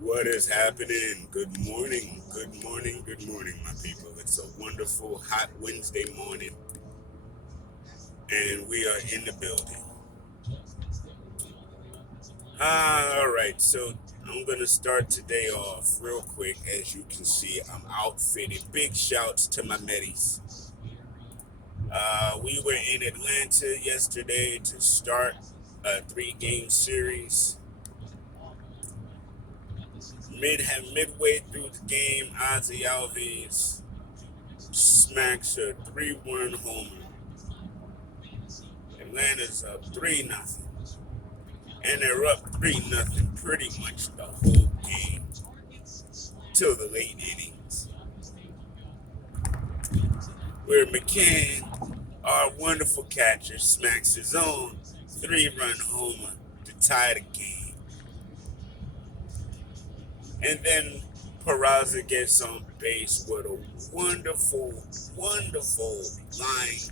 What is happening? Good morning, my people. It's a wonderful, hot Wednesday morning, and we are in the building. All right, so I'm going to start today off real quick. As you can see, I'm outfitted. Big shouts to my Medis. We were in Atlanta yesterday to start a three-game series. Midway through the game, Ozzy Alves smacks a 3-1 homer. Atlanta's up 3-0. And they're up 3-0 pretty much the whole game till the late innings. Where McCann, our wonderful catcher, smacks his own 3-run homer to tie the game. And then Peraza gets on base with a wonderful line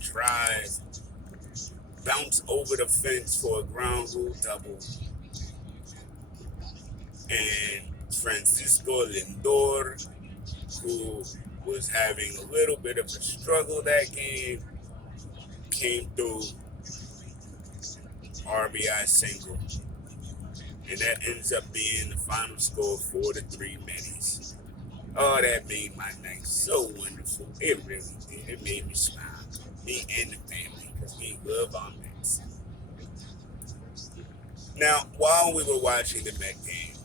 drive, bounce over the fence for a ground rule double. And Francisco Lindor, who was having a little bit of a struggle that game, came through RBI single. And that ends up being the final score 4-3 Metis. Oh, that made my night so wonderful. It really did. It made me smile. Me and the family, because we love our Mets. Now, while we were watching the Met game,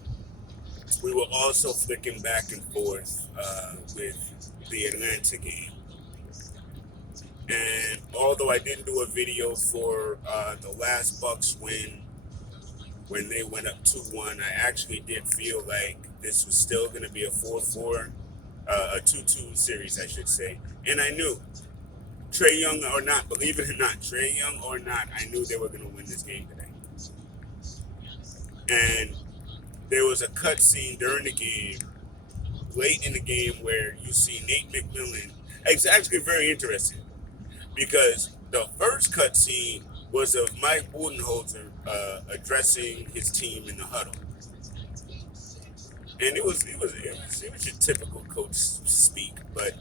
we were also flicking back and forth with the Atlanta game. And although I didn't do a video for the last Bucks win when they went up 2-1, I actually did feel like this was still going to be a 4-4, a 2-2 series, I should say. And I knew, Trae Young or not, believe it or not, Trae Young or not, I knew they were going to win this game today. And there was a cut scene during the game, late in the game, where you see Nate McMillan. It's actually very interesting because the first cut scene was of Mike Budenholzer addressing his team in the huddle, and it was your typical coach speak, but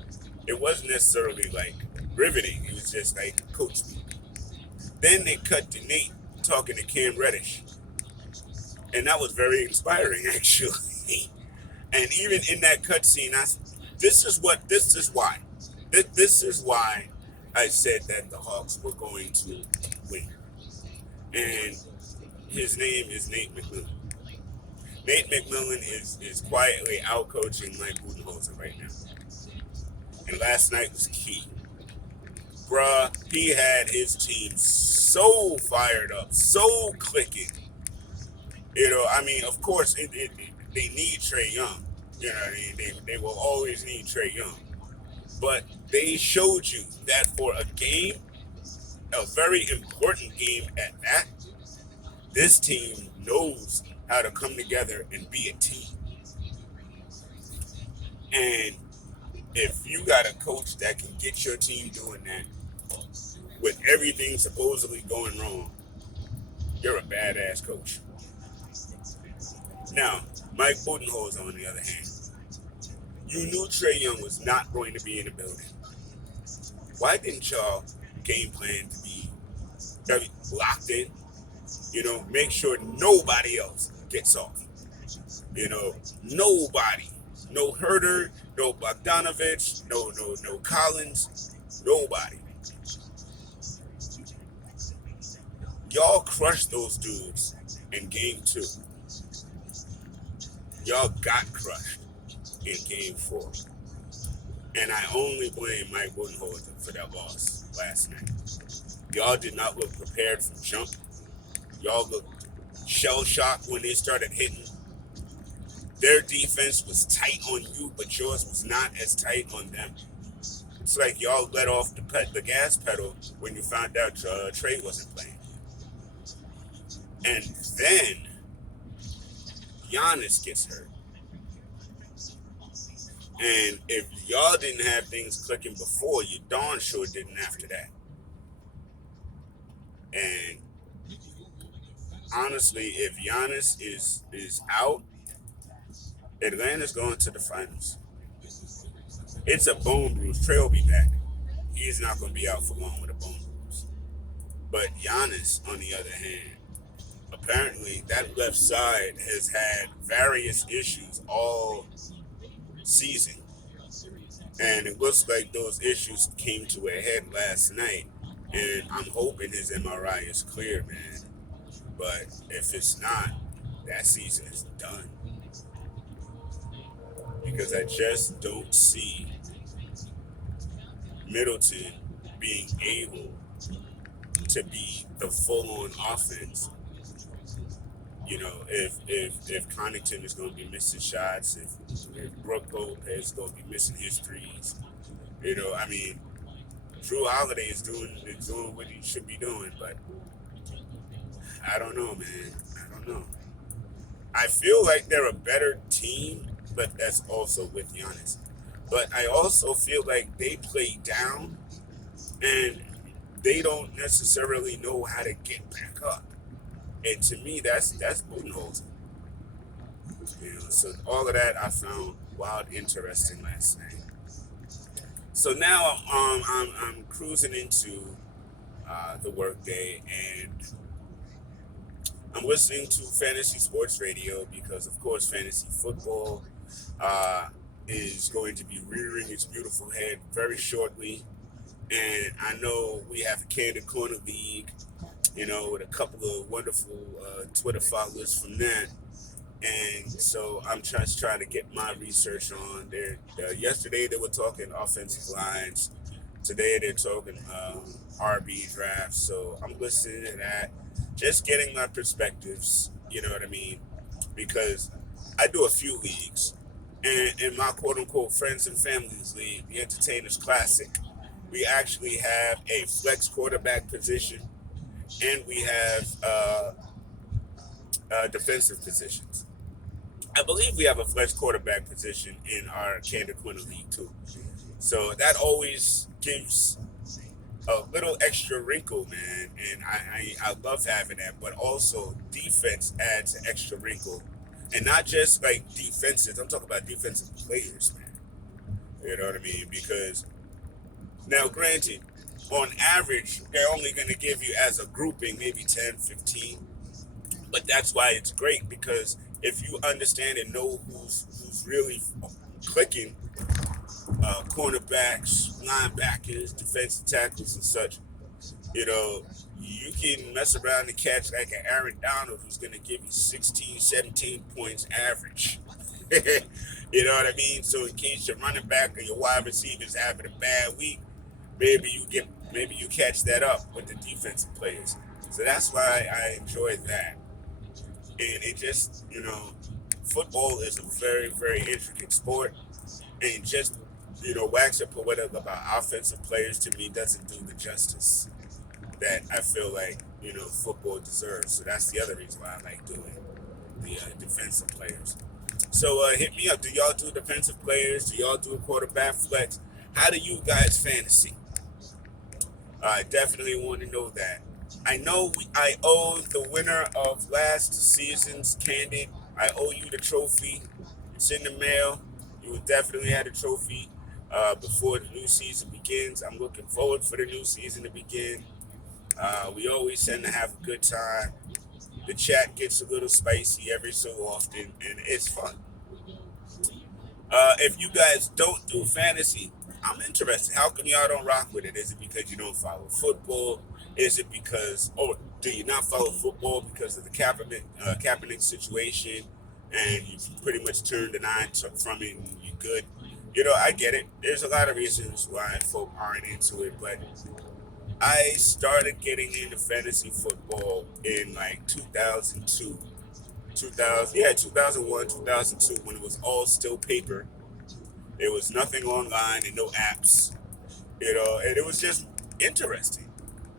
it wasn't necessarily like riveting. It was just like coach speak. Then they cut to Nate talking to Cam Reddish, and that was very inspiring actually. And even in that cutscene, this is why I said that the Hawks were going to win. And his name is Nate McMillan. Nate McMillan is quietly out coaching Mike Budenholzer right now. And last night was key. Bruh, he had his team so fired up, so clicking. I mean, of course, they need Trae Young. They will always need Trae Young. But they showed you that for a game, a very important game at that, this team knows how to come together and be a team. And if you got a coach that can get your team doing that with everything supposedly going wrong, you're a badass coach. Now, Mike Budenholzer, on the other hand, you knew Trae Young was not going to be in the building. Why didn't y'all game plan to be locked in? Make sure nobody else gets off. Nobody. No Herder, no Bogdanovich, no Collins, nobody. Y'all crushed those dudes in game 2. Y'all got crushed in game 4. And I only blame Mike Budenholzer for that loss last night. Y'all did not look prepared from jump. Y'all looked shell-shocked when they started hitting. Their defense was tight on you, but yours was not as tight on them. It's like y'all let off the gas pedal when you found out Trae wasn't playing. And then Giannis gets hurt. And if y'all didn't have things clicking before, you darn sure didn't after that. And honestly, if Giannis is out, Atlanta's going to the finals. It's a bone bruise. Trey will be back. He's not going to be out for long with a bone bruise. But Giannis, on the other hand, apparently that left side has had various issues all season. And it looks like those issues came to a head last night. And I'm hoping his MRI is clear, man. But if it's not, that season is done. Because I just don't see Middleton being able to be the full-on offense. You know, if Connaughton is going to be missing shots, if Brook Lopez is going to be missing his threes, you know, I mean, Drew Holiday is doing what he should be doing, but I don't know, man. I don't know. I feel like they're a better team, but that's also with Giannis. But I also feel like they play down, and they don't necessarily know how to get back up. And to me, that's Budenholzer. You know, so all of that I found wild interesting last night. So now I'm cruising into the workday, and I'm listening to fantasy sports radio because, of course, fantasy football is going to be rearing its beautiful head very shortly. And I know we have a Candid Corner League, you know, with a couple of wonderful Twitter followers from that. And so I'm just trying to get my research on there. Yesterday they were talking offensive lines. Today they're talking RB drafts. So I'm listening to that, just getting my perspectives. You know what I mean? Because I do a few leagues, and in my quote unquote friends and families league, the Entertainers Classic, we actually have a flex quarterback position, and we have defensive positions. I believe we have a flex quarterback position in our Candid Corner League too. So that always gives a little extra wrinkle, man. And I love having that, but also defense adds an extra wrinkle. And not just like defenses, I'm talking about defensive players, man. You know what I mean? Because now, granted, on average, they're only going to give you as a grouping maybe 10, 15. But that's why it's great, because if you understand and know who's really clicking, cornerbacks, linebackers, defensive tackles, and such, you know, you can mess around and catch like an Aaron Donald who's going to give you 16, 17 points average. You know what I mean? So in case your running back or your wide receiver is having a bad week, maybe you catch that up with the defensive players. So that's why I enjoy that. And it just, you know, football is a very, very intricate sport. And just, you know, waxing poetic about offensive players to me doesn't do the justice that I feel like, you know, football deserves. So that's the other reason why I like doing the defensive players. So hit me up. Do y'all do defensive players? Do y'all do a quarterback flex? How do you guys fantasy? I definitely want to know that. I know I owe the winner of last season's Candid. I owe you the trophy. It's in the mail. You will definitely have the trophy before the new season begins. I'm looking forward for the new season to begin. We always tend to have a good time. The chat gets a little spicy every so often, and it's fun. If you guys don't do fantasy, I'm interested. How come y'all don't rock with it? Is it because you don't follow football? Is it because, or do you not follow football because of the Kaepernick situation, and you pretty much turned an eye from it and you're good? You know, I get it. There's a lot of reasons why folk aren't into it, but I started getting into fantasy football in like 2002. 2001, 2002, when it was all still paper. There was nothing online and no apps, you know, and it was just interesting.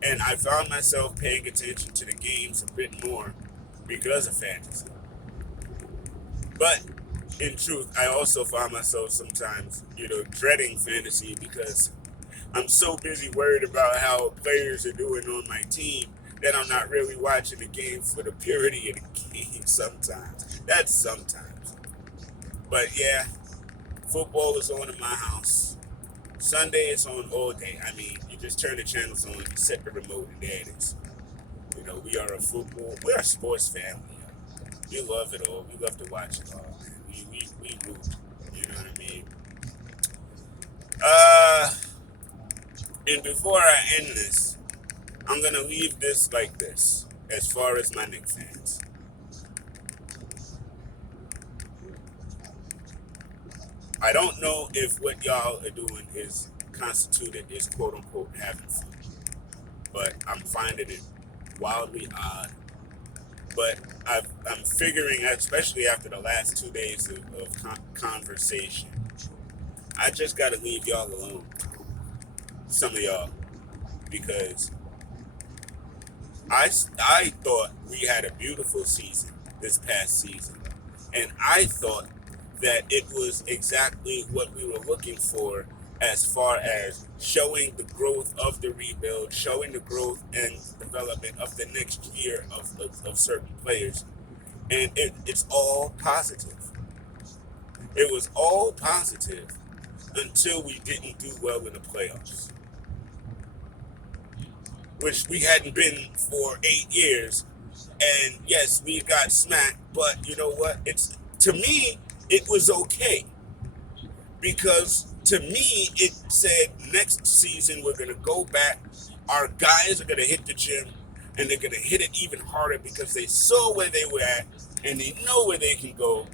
And I found myself paying attention to the games a bit more because of fantasy. But in truth, I also found myself sometimes, you know, dreading fantasy because I'm so busy worried about how players are doing on my team that I'm not really watching the game for the purity of the game sometimes. That's sometimes. But yeah, football is on in my house. Sunday it's on all day. I mean, you just turn the channels on, you set the remote, and there it is. You know, we're a sports family. We love it all. We love to watch it all, man. We root. You know what I mean? Uh, and before I end this, I'm gonna leave this like this. As far as my Knicks fans, I don't know if what y'all are doing is constituted is quote unquote having fun, but I'm finding it wildly odd. But I'm figuring, especially after the last 2 days of conversation, I just gotta leave y'all alone, some of y'all, because I thought we had a beautiful season this past season, and I thought that it was exactly what we were looking for as far as showing the growth of the rebuild, showing the growth and development of the next year of certain players. And it's all positive. It was all positive until we didn't do well in the playoffs, which we hadn't been for 8 years. And yes, we got smacked, but you know what? It's to me, it was okay because to me, it said next season we're gonna go back. Our guys are gonna hit the gym, and they're gonna hit it even harder because they saw where they were at and they know where they can go.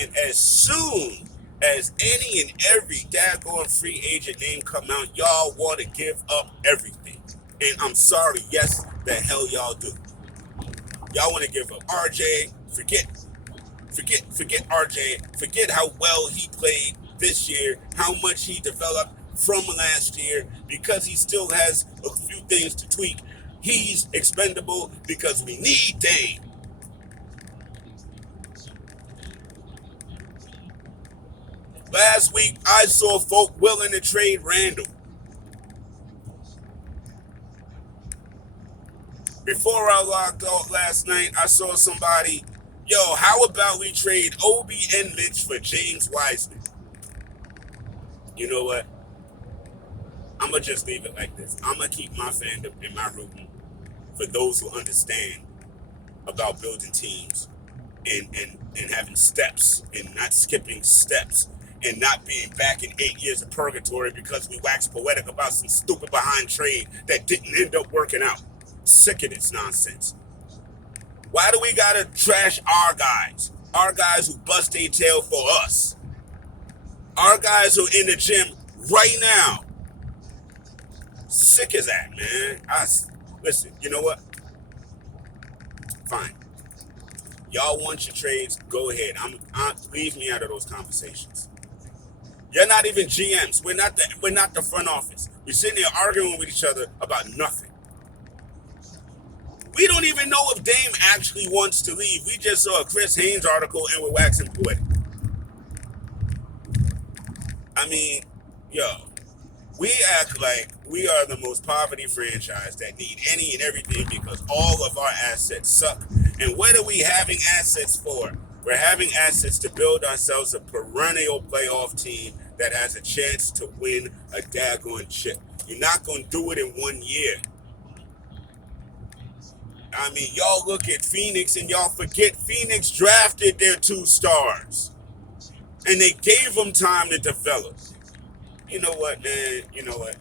And as soon as any and every daggone free agent name come out, y'all want to give up everything. And I'm sorry, yes, the hell y'all do. Y'all want to give up RJ. Forget RJ. Forget how well he played this year, how much he developed from last year, because he still has a few things to tweak. He's expendable because we need Dame. Last week, I saw folk willing to trade Randall. Before I logged out last night, I saw somebody, yo, how about we trade Obi and Mitch for James Wiseman? You know what? I'm going to just leave it like this. I'm going to keep my fandom and my rooting for those who understand about building teams and having steps and not skipping steps and not being back in 8 years of purgatory because we waxed poetic about some stupid behind trade that didn't end up working out. Sick of this nonsense. Why do we gotta trash our guys? Our guys who bust their tail for us. Our guys who are in the gym right now. Sick as that, man. Listen, you know what? Fine. Y'all want your trades? Go ahead. Leave me out of those conversations. You're not even GMs. We're not the front office. We're sitting there arguing with each other about nothing. We don't even know if Dame actually wants to leave. We just saw a Chris Haynes article and we're waxing poetic. I mean, yo, we act like we are the most poverty franchise that need any and everything because all of our assets suck. And what are we having assets for? We're having assets to build ourselves a perennial playoff team that has a chance to win a daggone chip. You're not going to do it in 1 year. I mean, y'all look at Phoenix and y'all forget Phoenix drafted their 2 stars. And they gave them time to develop. You know what, man? You know what?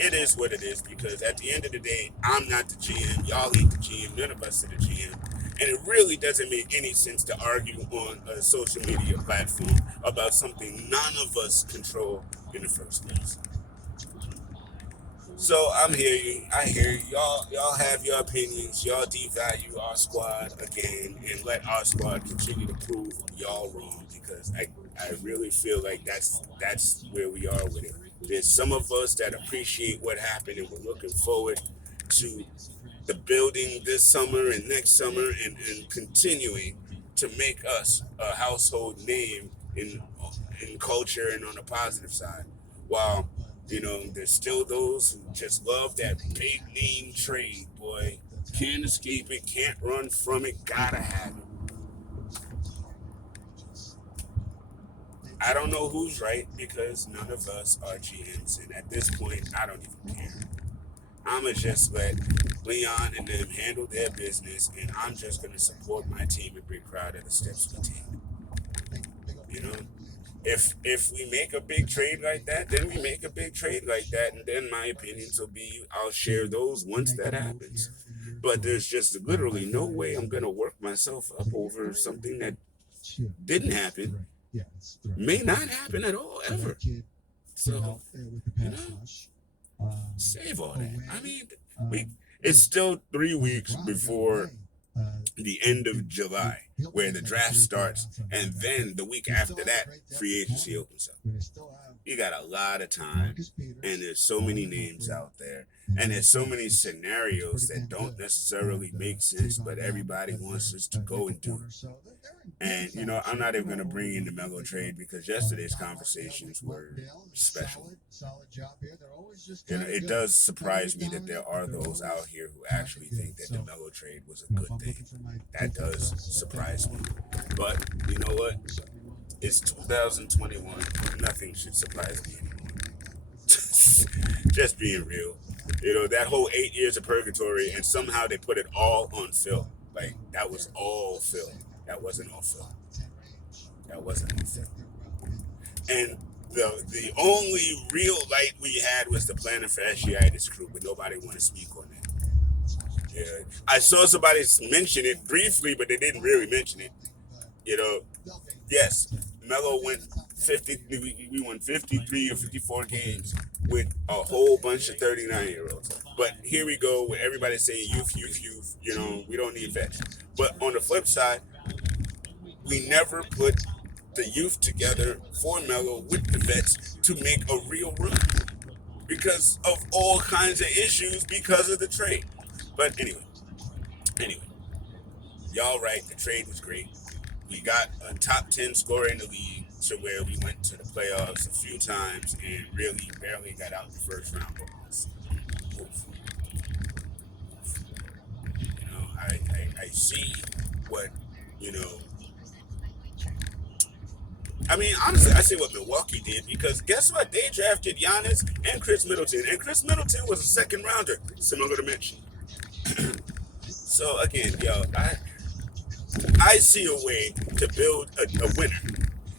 It is what it is because at the end of the day, I'm not the GM. Y'all ain't the GM. None of us are the GM. And it really doesn't make any sense to argue on a social media platform about something none of us control in the first place. So I'm hear you. I hear you. Y'all have your opinions. Y'all devalue our squad again and let our squad continue to prove y'all wrong because I really feel like that's where we are with it. There's some of us that appreciate what happened and we're looking forward to the building this summer and next summer and continuing to make us a household name in culture and on the positive side. While there's still those who just love that big name trade, boy. Can't escape it, can't run from it, gotta have it. I don't know who's right because none of us are GMs, and at this point, I don't even care. I'ma just let Leon and them handle their business, and I'm just gonna support my team and be proud of the steps we take. You know, if we make a big trade like that, then we make a big trade like that, and then my opinions will be I'll share those once that happens. But there's just literally no way I'm gonna work myself up over something that didn't happen, may not happen at all ever. So, you know, save all that. I mean, it's still 3 weeks before the end of July where the draft starts, and then the week after that, free agency opens up. You got a lot of time, and there's so many names out there, and there's so many scenarios that don't necessarily make sense, but everybody wants us to go and do it. And you know, I'm not even going to bring in the Melo trade because yesterday's conversations were special. You know, it does surprise me that there are those out here who actually think that the Melo trade was a good thing. That does surprise me. But you know what? It's 2021. Nothing should surprise me anymore. Just being real. You know, that whole 8 years of purgatory, and somehow they put it all on Phil. Like, that was all Phil. That wasn't all Phil. That wasn't all Phil. And the only real light we had was the plantar fasciitis crew, but nobody wanted to speak on that. Yeah, I saw somebody mention it briefly, but they didn't really mention it. You know, yes, Melo went 50. We won 53 or 54 games with a whole bunch of 39-year-olds. But here we go with everybody saying youth, youth, youth. You know, we don't need vets. But on the flip side, we never put the youth together for Melo with the vets to make a real run because of all kinds of issues because of the trade. But anyway, y'all right. The trade was great. We got a top 10 scorer in the league to where we went to the playoffs a few times and really barely got out in the first round. But you know, I see what, you know, I mean, honestly, I see what Milwaukee did because guess what? They drafted Giannis and Chris Middleton, and Chris Middleton was a second rounder, similar to Mitch. So again, yo, I see a way to build a winner,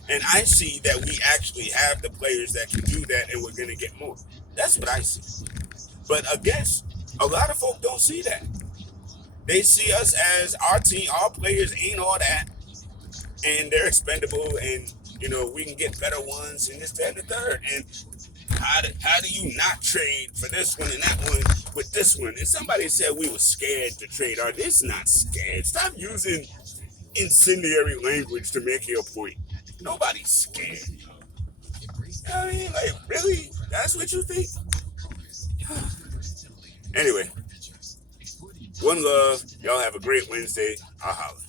and I see that we actually have the players that can do that, and we're gonna get more. That's what I see. But I guess a lot of folk don't see that. They see us as our team, our players ain't all that, and they're expendable, and you know we can get better ones, and this, that, and the third. And how do you not trade for this one and that one with this one? And somebody said we were scared to trade. Are this not scared? Stop using incendiary language to make your point. Nobody's scared. I mean, like, really? That's what you think? Anyway, one love. Y'all have a great Wednesday. I'll holler.